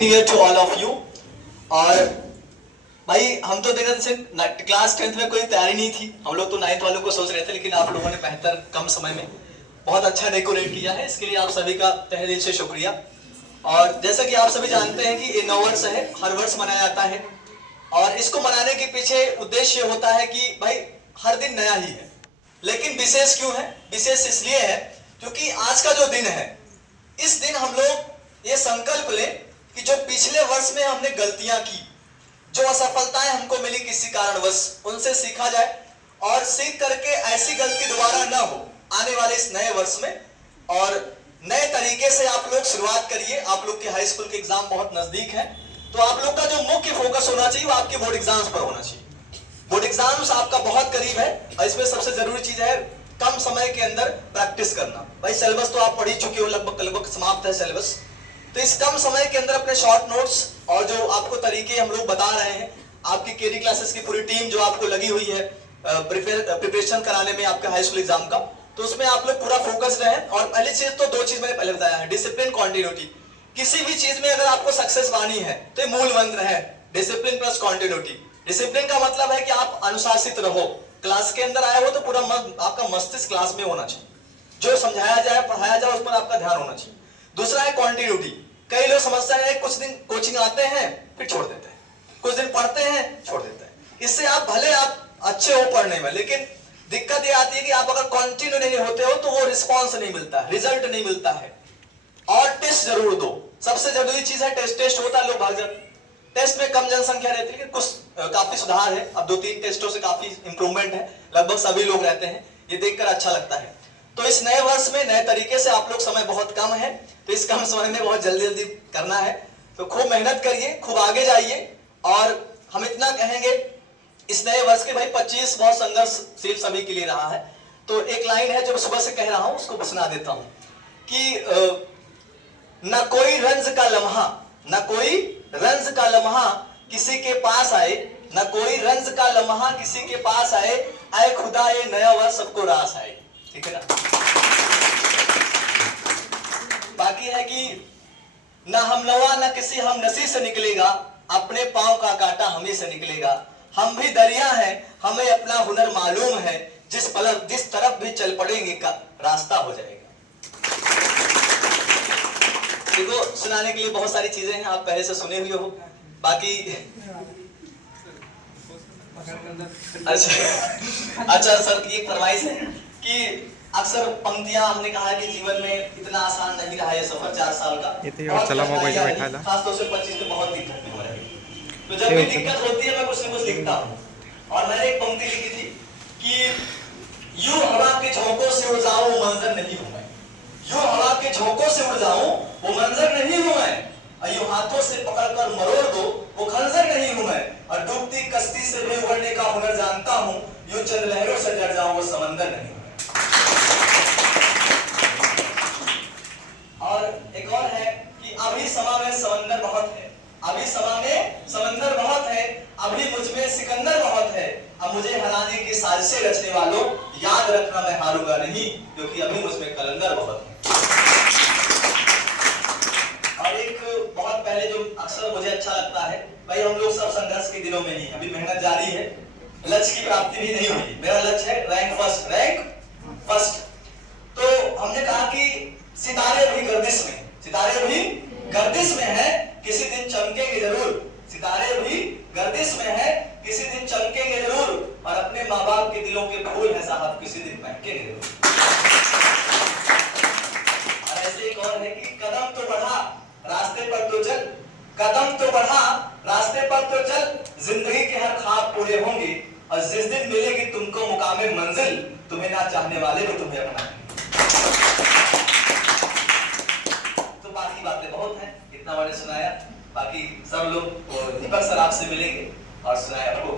To all of you. और भाई हम तो देखा जैसे क्लास 10th में कोई तैयारी नहीं थी, हम लोग तो 9th वालों को सोच रहे थे, लेकिन आप लोगों ने बेहतर कम समय में बहुत अच्छा डेकोरेट किया है, इसके लिए आप सभी का तहे दिल से शुक्रिया। और जैसा कि आप सभी जानते हैं कि ये नव वर्ष है, हर वर्ष मनाया जाता है और इसको मनाने के पीछे उद्देश्य होता है कि भाई हर दिन नया ही है, लेकिन विशेष क्यों है? विशेष इसलिए है क्योंकि आज का जो दिन है, इस दिन हम लोग ये संकल्प लें कि जो पिछले वर्ष में हमने गलतियां की, जो असफलताएं हमको मिली किसी कारणवश, उनसे सीखा जाए और सीख करके ऐसी गलती दोबारा ना हो आने वाले इस नए वर्ष में। और नए तरीके से आप लोग शुरुआत करिए। आप लोग के हाई स्कूल के एग्जाम बहुत नजदीक है, तो आप लोग का जो मुख्य फोकस होना चाहिए वो आपके बोर्ड एग्जाम्स पर होना चाहिए। बोर्ड एग्जाम्स आपका बहुत करीब है और इसमें सबसे जरूरी चीज है कम समय के अंदर प्रैक्टिस करना। भाई सिलेबस तो आप पढ़ ही चुके हो, लगभग समाप्त है सिलेबस, तो इस कम समय के अंदर अपने शॉर्ट नोट्स और जो आपको तरीके हम लोग बता रहे हैं, आपकी केडी क्लासेस की पूरी टीम जो आपको लगी हुई है प्रिपरेशन कराने में आपके हाई स्कूल एग्जाम का, तो उसमें आप लोग पूरा फोकस्ड रहें। और पहली चीज तो दो चीज मैंने पहले बताया है, डिसिप्लिन, कॉन्टिन्यूटी। किसी भी चीज में अगर आपको सक्सेस पानी है तो ये मूल मंत्र है, डिसिप्लिन प्लस कॉन्टिन्यूटी। डिसिप्लिन का मतलब है कि आप अनुशासित रहो, क्लास के अंदर आए हो तो पूरा आपका मस्तिष्क क्लास में होना चाहिए, जो समझाया जाए पढ़ाया जाए उस पर आपका ध्यान होना चाहिए। दूसरा है कॉन्टिन्यूटी। कई लोग समझते हैं कुछ दिन कोचिंग आते हैं फिर छोड़ देते हैं, कुछ दिन पढ़ते हैं छोड़ देते हैं। इससे आप भले आप अच्छे हो पढ़ने में, लेकिन दिक्कत ये आती है कि आप अगर कंटिन्यू नहीं होते हो तो वो रिस्पांस नहीं मिलता, रिजल्ट नहीं मिलता है। और टेस्ट जरूर दो, सबसे जरूरी चीज है टेस्ट। टेस्ट होता है लोग भाग जाते, टेस्ट में कम जनसंख्या रहती है, लेकिन कुछ काफी सुधार है, अब 2-3 टेस्टों से काफी इंप्रूवमेंट है, लगभग सभी लोग रहते हैं, ये देखकर अच्छा लगता है। तो इस नए वर्ष में नए तरीके से आप लोग, समय बहुत कम है तो इस कम समय में बहुत जल्दी जल्दी करना है, तो खूब मेहनत करिए, खूब आगे जाइए। और हम इतना कहेंगे इस नए वर्ष के भाई 25 बहुत संघर्षशील सभी के लिए रहा है। तो एक लाइन है जो सुबह से कह रहा हूं, उसको सुना देता हूं कि न कोई रंज का लम्हा, न कोई रंज का लम्हा किसी के पास आए, न कोई रंज का लम्हा किसी के पास आए, आए खुदा ये नया वर्ष सबको रास आए। ठीक है ना? बाकी है कि ना हम नवा न किसी हम नसी से निकलेगा, अपने पांव का कांटा हमें से निकलेगा। हम भी दरिया हैं, हमें अपना हुनर मालूम है, जिस तरफ भी चल पड़ेंगे का रास्ता हो जाएगा। देखो सुनाने के लिए बहुत सारी चीजें हैं, आप पहले से सुने हुए हो। बाकी अच्छा सर की एक फरमाइश है कि अक्सर पंक्तियां हमने कहा है कि जीवन में इतना आसान नहीं रहा ये सफर 4 साल का, खासतौर से 25 में बहुत दिक्कत हो रही है। तो जब भी दिक्कत होती है मैं कुछ न कुछ लिखता हूँ, और मैंने एक पंक्ति लिखी थी कि यूं हवा के झोंकों से उड़ जाऊं वो मंजर नहीं हूं मैं, यूं हवा के झोंकों से उड़ जाऊं वो मंजर नहीं हूं मैं, और यूं हाथों से पकड़कर मरोड़ दो वो खंजर नहीं हूं मैं, और डूबती कश्ती से भी उड़ने का हुनर जानता हूं, यूं चंद लहरों से डर जाऊं वो समंदर नहीं हूं। और एक और है कि अभी समा में समंदर बहुत है, अभी समा में समंदर बहुत है, अभी मुझ में सिकंदर बहुत है, अब मुझे हराने की साजिशें रचने वालों याद रखना मैं हारूंगा नहीं, क्योंकि अभी मुझ में कलंदर बहुत है। और एक बहुत पहले जो अक्सर मुझे अच्छा लगता है, भाई हम लोग सब संघर्ष के दिनों में ही, अभी मेहनत जारी है, लक्ष्य की प्राप्ति भी नहीं हुई। मेरा लक्ष्य है रैंक फर्स्ट। तो हमने कहा कि सितारे भी गर्दिश में, सितारे भी गर्दिश में है, किसी दिन चमकेंगे जरूर, सितारे भी गर्दिश में है, किसी दिन चमकेंगे जरूर, और अपने माँ बाप के दिलों के फूल है साहब, किसी दिन महकेंगे जरूर। और ऐसे एक और है कि कदम तो बढ़ा रास्ते पर तो चल, कदम तो बढ़ा रास्ते पर तो चल, जिंदगी के हर ख्वाब पूरे होंगे, और जिस दिन मिलेगी तुमको मुकामे मंजिल, तुम्हें ना चाहने वाले भी तुम्हें अपना। तो बाकी बातें बहुत हैं, इतना मैंने सुनाया, बाकी सब लोग दीपक सर आपसे मिलेंगे और सुनाया आपको।